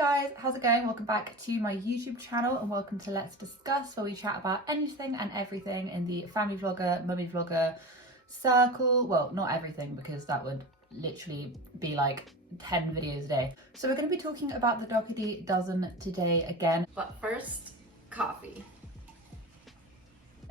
guys, how's it going? Welcome back to my YouTube channel and welcome to Let's Discuss, where we chat about anything and everything in the family vlogger, mummy vlogger circle. Well, not everything, because that would literally be like 10 videos a day. So we're going to be talking about the Dougherty dozen today again. But first, coffee.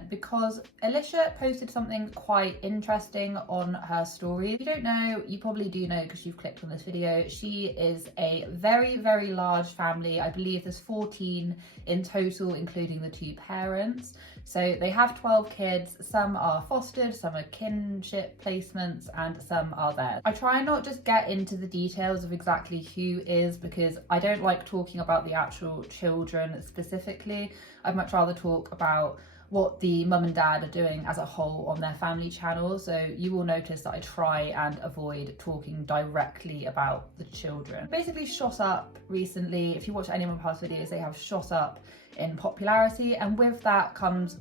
Because Alicia posted something quite interesting on her story. If you don't know, you probably do know because you've clicked on this video. She is a very, very large family. I believe there's 14 in total, including the two parents. So they have 12 kids. Some are fostered, some are kinship placements, and some are theirs. I try and not just get into the details of exactly who is, because I don't like talking about the actual children specifically. I'd much rather talk about what the mum and dad are doing as a whole on their family channel. So you will notice that I try and avoid talking directly about the children. Basically shot up recently. If you watch any of my past videos, they have shot up in popularity, and with that comes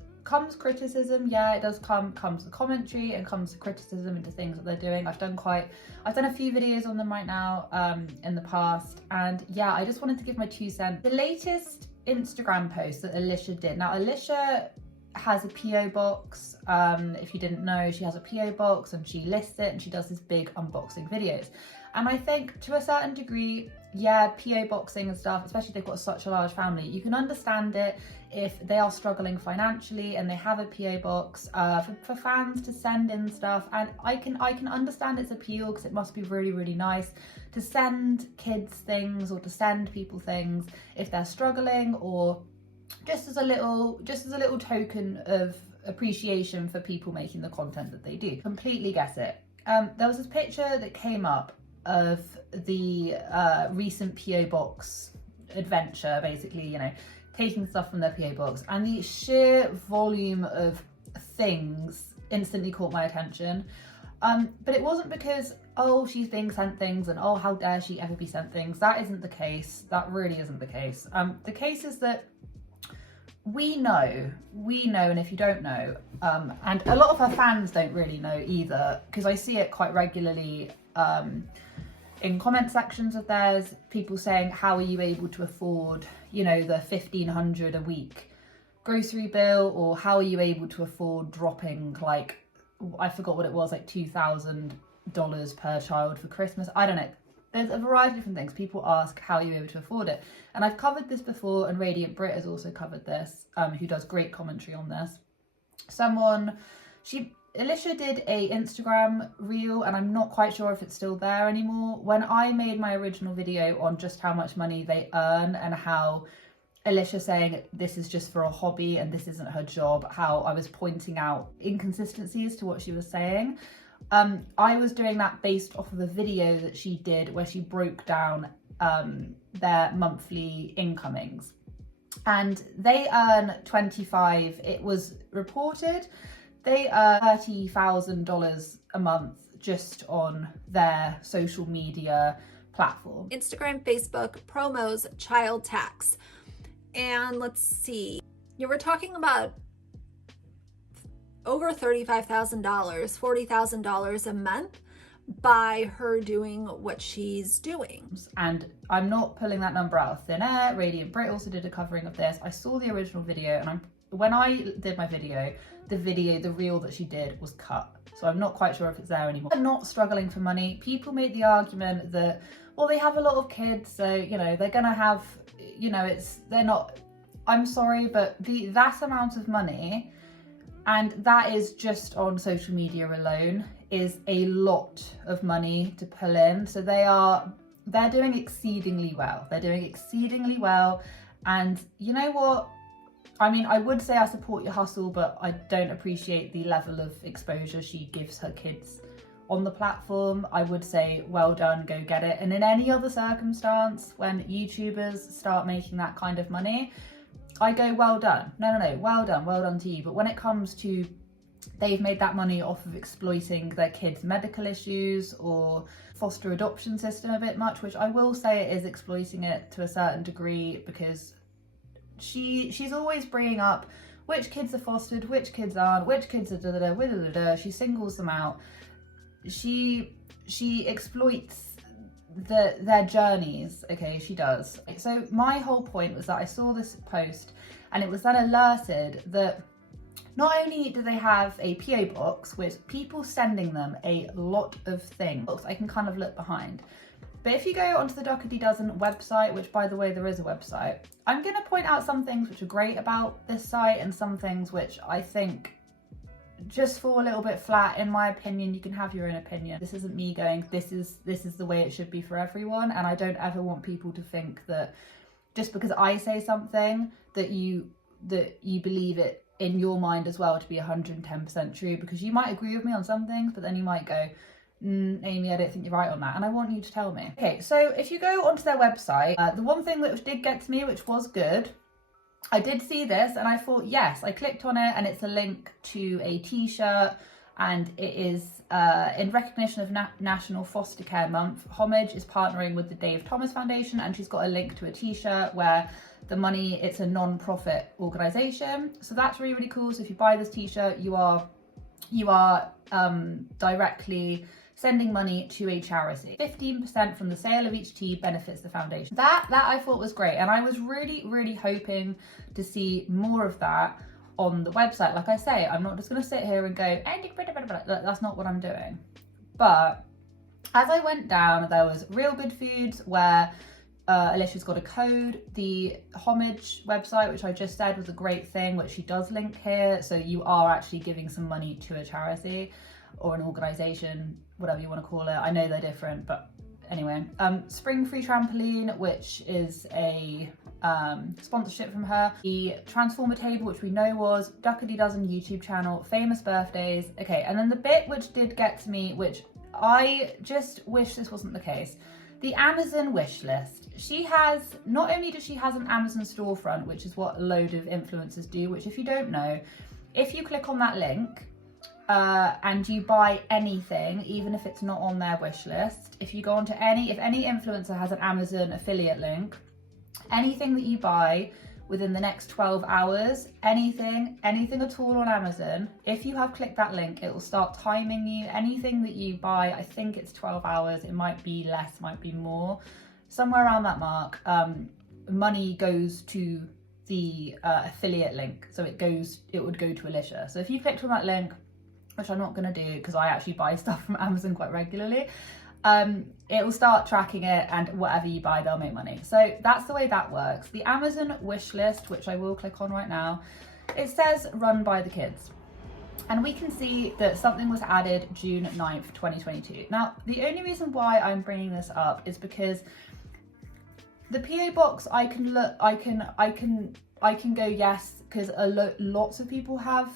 criticism. Yeah, it does comes the commentary and comes the criticism into things that they're doing. I've done a few videos on them right now in the past, and yeah, I just wanted to give my 2 cents. The latest Instagram post that Alicia did. Now Alicia has a PO box. If you didn't know, she has a PO box and she lists it and she does this big unboxing videos. And I think to a certain degree, yeah, PO boxing and stuff, especially if they've got such a large family, you can understand it if they are struggling financially and they have a PO box for fans to send in stuff. And I can understand its appeal, because it must be really, really nice to send kids things or to send people things if they're struggling, or just as a little token of appreciation for people making the content that they do. Completely get it. There was this picture that came up of the recent PO box adventure, basically, you know, taking stuff from their PO box, and the sheer volume of things instantly caught my attention. But it wasn't because, oh, she's being sent things and oh, how dare she ever be sent things. That isn't the case. That really isn't the case. The case is that we know, and if you don't know, and a lot of her fans don't really know either, because I see it quite regularly in comment sections of theirs, people saying, how are you able to afford, you know, the $1,500 a week grocery bill, or how are you able to afford dropping, like, I forgot what it was, like $2,000 per child for Christmas. I don't know. There's a variety of different things. People ask, how are you able to afford it? And I've covered this before, and Radiant Brit has also covered this, who does great commentary on this. Alicia did a Instagram reel, and I'm not quite sure if it's still there anymore. When I made my original video on just how much money they earn, and how Alicia saying this is just for a hobby and this isn't her job, how I was pointing out inconsistencies to what she was saying. I was doing that based off of a video that she did where she broke down their monthly incomings, and they earn it was reported they earn $30,000 a month just on their social media platform. Instagram, Facebook, promos, child tax. And let's see, you were talking about over $35,000, $40,000 a month by her doing what she's doing. And I'm not pulling that number out of thin air. Radiant Brit also did a covering of this. I saw the original video, and when I did my video, the reel that she did was cut. So I'm not quite sure if it's there anymore. They're not struggling for money. People made the argument that, well, they have a lot of kids, so, you know, they're gonna have, you know, they're not, I'm sorry, but that amount of money, and that is just on social media alone, is a lot of money to pull in. So they're doing exceedingly well. They're doing exceedingly well. And you know what? I mean, I would say I support your hustle, but I don't appreciate the level of exposure she gives her kids on the platform. I would say, well done, go get it. And in any other circumstance, when YouTubers start making that kind of money, I go, well done. No, well done to you. But when it comes to, they've made that money off of exploiting their kids' medical issues or foster adoption system a bit much, which I will say it is exploiting it to a certain degree, because she's always bringing up which kids are fostered, which kids aren't, which kids are da-da-da. She singles them out. She exploits their journeys. Okay, she does. So my whole point was that I saw this post and it was then alerted that not only do they have a PO box with people sending them a lot of things, I can kind of look behind. But if you go onto the Dougherty Dozen website, which by the way, there is a website, I'm going to point out some things which are great about this site and some things which I think just fall a little bit flat in my opinion. You can have your own opinion. This isn't me going, this is the way it should be for everyone. And I don't ever want people to think that just because I say something that you believe it in your mind as well to be 110% true, because you might agree with me on some things, but then you might go, Amy, I don't think you're right on that, and I want you to tell me. Okay, so if you go onto their website, the one thing that did get to me, which was good, I did see this and I thought, yes, I clicked on it and it's a link to a t-shirt, and it is in recognition of National Foster Care Month. Homage is partnering with the Dave Thomas Foundation, and she's got a link to a t-shirt where the money, it's a non-profit organisation. So that's really, really cool. So if you buy this t-shirt, you are directly sending money to a charity. 15% from the sale of each tee benefits the foundation. That I thought was great, and I was really, really hoping to see more of that on the website. Like I say, I'm not just going to sit here and go, that's not what I'm doing. But as I went down, there was Real Good Foods, where Alicia's got a code. The Homage website, which I just said was a great thing, which she does link here. So you are actually giving some money to a charity or an organisation, whatever you want to call it. I know they're different, but anyway. Spring Free Trampoline, which is a sponsorship from her. The Transformer Table, which we know was Dougherty Dozen YouTube channel, Famous Birthdays. Okay, and then the bit which did get to me, which I just wish this wasn't the case, the Amazon wish list. She has, not only does she has an Amazon storefront, which is what a load of influencers do, which if you don't know, if you click on that link, and you buy anything, even if it's not on their wish list, if you go onto if any influencer has an Amazon affiliate link, anything that you buy within the next 12 hours, anything at all on Amazon, if you have clicked that link, it will start timing you. Anything that you buy, I think it's 12 hours, it might be less, might be more, somewhere around that mark, money goes to the affiliate link. So it would go to Alicia. So if you clicked on that link, which I'm not going to do because I actually buy stuff from Amazon quite regularly, it will start tracking it, and whatever you buy, they'll make money. So that's the way that works. The Amazon wish list, which I will click on right now, it says run by the kids. And we can see that something was added June 9th, 2022. Now, the only reason why I'm bringing this up is because the PO box, I can go yes, because lots of people have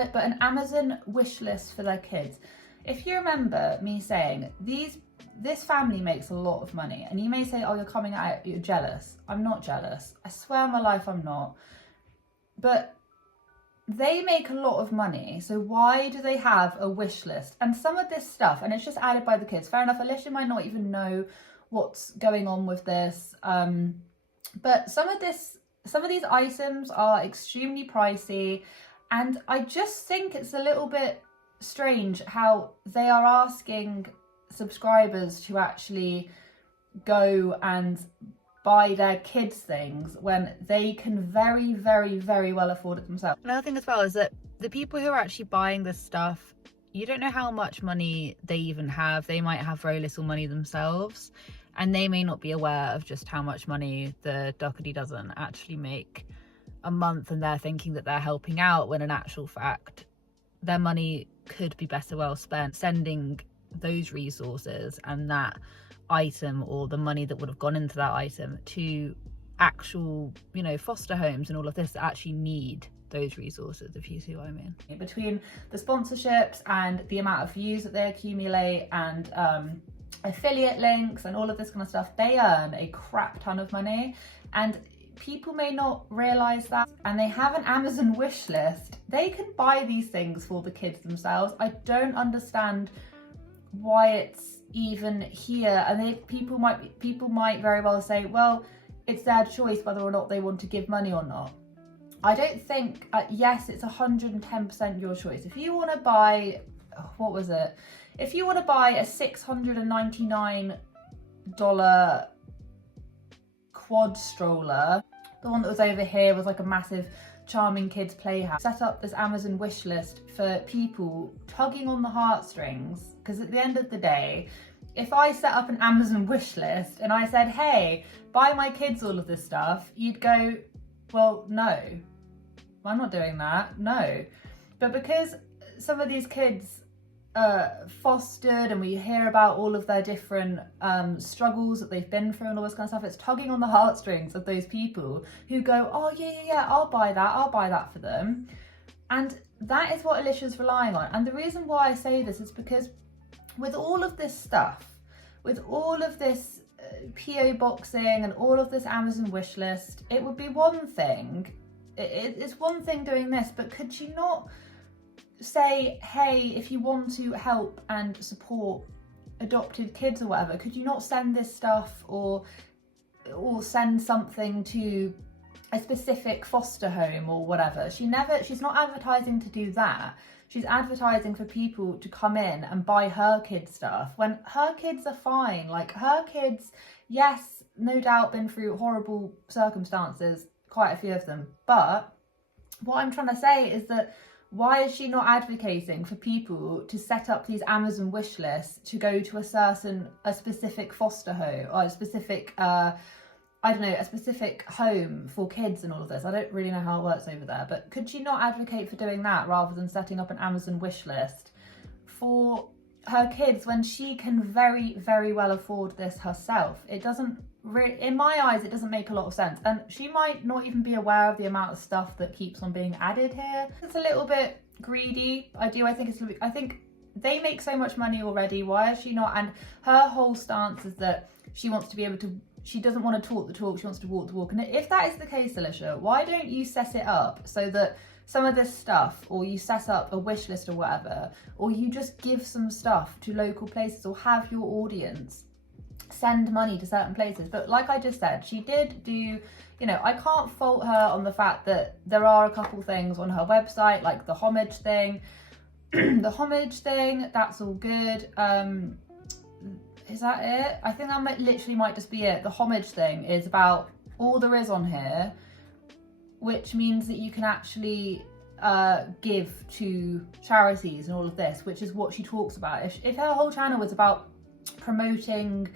it, but an Amazon wish list for their kids. If you remember me saying this family makes a lot of money, and you may say, oh, you're coming out, you're jealous. I'm not jealous. I swear on my life I'm not. But they make a lot of money, so why do they have a wish list? And some of this stuff, and it's just added by the kids. Fair enough, Alicia might not even know what's going on with this. But some of these items are extremely pricey. And I just think it's a little bit strange how they are asking subscribers to actually go and buy their kids things when they can very, very, very well afford it themselves. Another thing as well is that the people who are actually buying this stuff, you don't know how much money they even have. They might have very little money themselves, and they may not be aware of just how much money the Dougherty Dozen actually make a month, and they're thinking that they're helping out, when in actual fact their money could be better well spent sending those resources and that item, or the money that would have gone into that item, to actual, foster homes and all of this that actually need those resources, if you see what I mean. Between the sponsorships and the amount of views that they accumulate and affiliate links and all of this kind of stuff, they earn a crap ton of money, and people may not realize that. And they have an Amazon wish list. They can buy these things for the kids themselves. I don't understand why it's even here. And people might very well say, well, it's their choice whether or not they want to give money or not. I don't think, yes, it's 110% your choice. If you want to buy, what was it? if you want to buy a $699 quad stroller, the one that was over here was like a massive charming kids playhouse. Set up this Amazon wish list for people tugging on the heartstrings, because at the end of the day, if I set up an Amazon wish list and I said, hey, buy my kids all of this stuff, you'd go, well, no, I'm not doing that, no. But because some of these kids fostered, and we hear about all of their different struggles that they've been through and all this kind of stuff, it's tugging on the heartstrings of those people who go, oh yeah, I'll buy that for them. And that is what Alicia's relying on. And the reason why I say this is because with all of this stuff, with all of this PO boxing and all of this Amazon wish list, it would be one thing, it's one thing doing this, but could she not say, hey, if you want to help and support adopted kids or whatever, could you not send this stuff or send something to a specific foster home or whatever? She's not advertising to do that. She's advertising for people to come in and buy her kids stuff when her kids are fine. Like, her kids, yes, no doubt been through horrible circumstances, quite a few of them, but what I'm trying to say is that why is she not advocating for people to set up these Amazon wish lists to go to a specific foster home or a specific, a specific home for kids and all of this? I don't really know how it works over there, but could she not advocate for doing that rather than setting up an Amazon wish list for her kids when she can very, very well afford this herself? It doesn't in my eyes, it doesn't make a lot of sense, and she might not even be aware of the amount of stuff that keeps on being added here. It's a little bit greedy. I think they make so much money already. Why is she not? And her whole stance is that she wants to be able to, she doesn't want to talk the talk, she wants to walk the walk. And if that is the case, Alicia, why don't you set it up so that some of this stuff, or you set up a wish list or whatever, or you just give some stuff to local places, or have your audience send money to certain places? But like I just said, she did do, I can't fault her on the fact that there are a couple things on her website, like the homage thing. The homage thing, that's all good. Is that it? I think that might just be it. The homage thing is about all there is on here, which means that you can actually give to charities and all of this, which is what she talks about. If her whole channel was about promoting,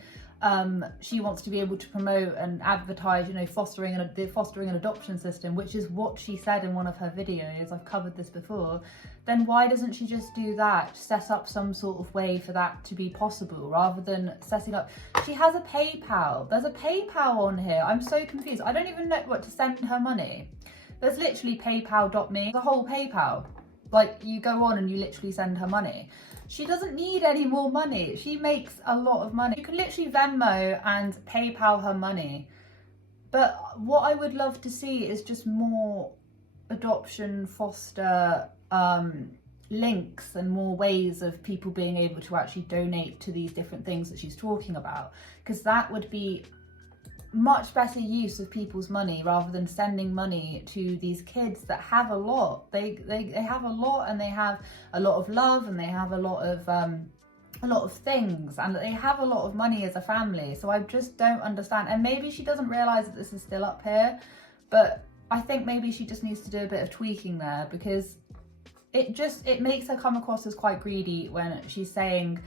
she wants to be able to promote and advertise, fostering an adoption system, which is what she said in one of her videos. I've covered this before. Then why doesn't she just do that? Set up some sort of way for that to be possible, rather than setting up. She has a PayPal. There's a PayPal on here. I'm so confused. I don't even know what to send her money. There's literally paypal.me, the whole PayPal. Like, you go on and you literally send her money. She doesn't need any more money. She makes a lot of money. You can literally Venmo and PayPal her money. But what I would love to see is just more adoption, foster links, and more ways of people being able to actually donate to these different things that she's talking about. Because that would be much better use of people's money, rather than sending money to these kids that have a lot. They have a lot, and they have a lot of love, and they have a lot of things, and they have a lot of money as a family. So I just don't understand. And maybe she doesn't realize that this is still up here, but I think maybe she just needs to do a bit of tweaking there, because it makes her come across as quite greedy when she's saying,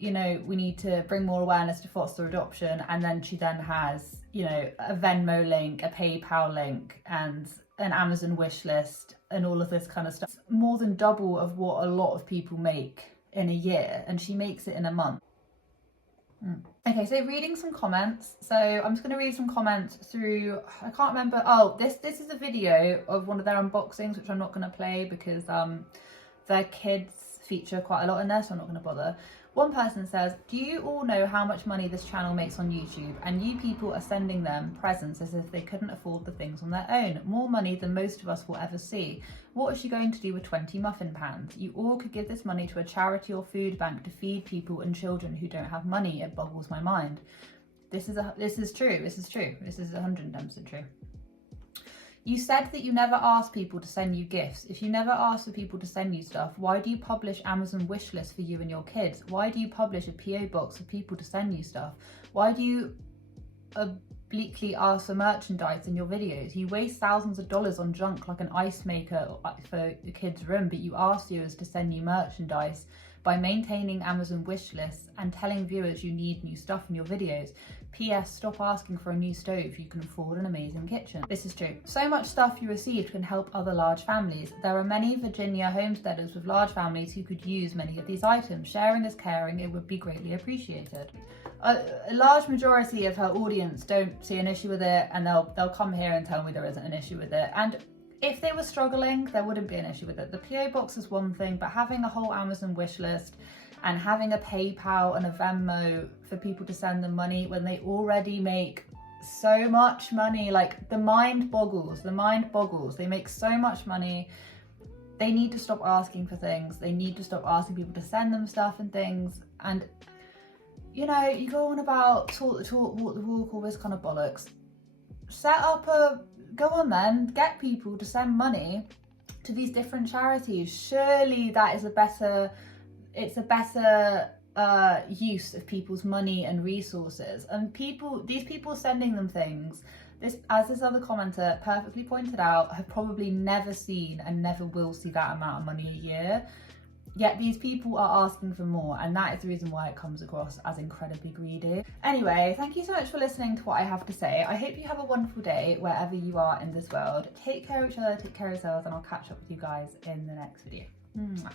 we need to bring more awareness to foster adoption, and then she then has, a Venmo link, a PayPal link, and an Amazon wish list, and all of this kind of stuff. More than double of what a lot of people make in a year, and she makes it in a month. Okay, so reading some comments. So I'm just going to read some comments through, I can't remember. Oh, this is a video of one of their unboxings, which I'm not going to play because their kids feature quite a lot in there, so I'm not going to bother. One person says, do you all know how much money this channel makes on YouTube? And you people are sending them presents as if they couldn't afford the things on their own. More money than most of us will ever see. What is she going to do with 20 muffin pans? You all could give this money to a charity or food bank to feed people and children who don't have money. It boggles my mind. This is true. This is 110% true. You said that you never asked people to send you gifts. If you never asked for people to send you stuff, why do you publish Amazon wishlist for you and your kids? Why do you publish a PO box for people to send you stuff? Why do you obliquely ask for merchandise in your videos? You waste thousands of dollars on junk like an ice maker for the kids' room, but you ask viewers to send you merchandise by maintaining Amazon wish lists and telling viewers you need new stuff in your videos. P.S. Stop asking for a new stove, you can afford an amazing kitchen. This is true. So much stuff you received can help other large families. There are many Virginia homesteaders with large families who could use many of these items. Sharing is caring, it would be greatly appreciated. A large majority of her audience don't see an issue with it, and they'll come here and tell me there isn't an issue with it. And if they were struggling, there wouldn't be an issue with it. The PO box is one thing, but having a whole Amazon wish list and having a PayPal and a Venmo for people to send them money when they already make so much money, like the mind boggles. They make so much money. They need to stop asking for things. They need to stop asking people to send them stuff and things. And you know, you go on about talk the talk, walk the walk, all this kind of bollocks. Go on then, get people to send money to these different charities. Surely that is a better use of people's money and resources. And these people sending them things, as this other commenter perfectly pointed out, have probably never seen and never will see that amount of money a year. Yet these people are asking for more, and that is the reason why it comes across as incredibly greedy. Anyway, thank you so much for listening to what I have to say. I hope you have a wonderful day wherever you are in this world. Take care of each other, take care of yourselves, and I'll catch up with you guys in the next video. Mwah.